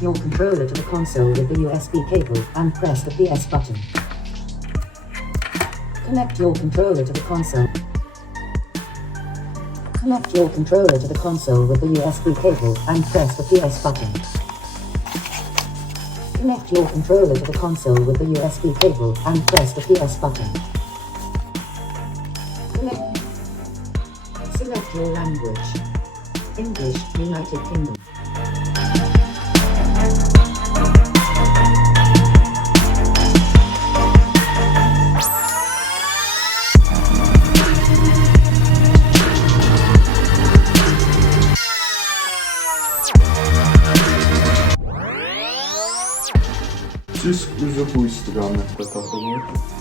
Connect your controller to the console with the USB cable and press the PS button. Connect your controller to the console. Connect your controller to the console with the USB cable and press the PS button. Connect your controller to the console with the USB cable and press the PS button. Select your language. English, United Kingdom. Disk üzü bu istiqamətdə tapılır.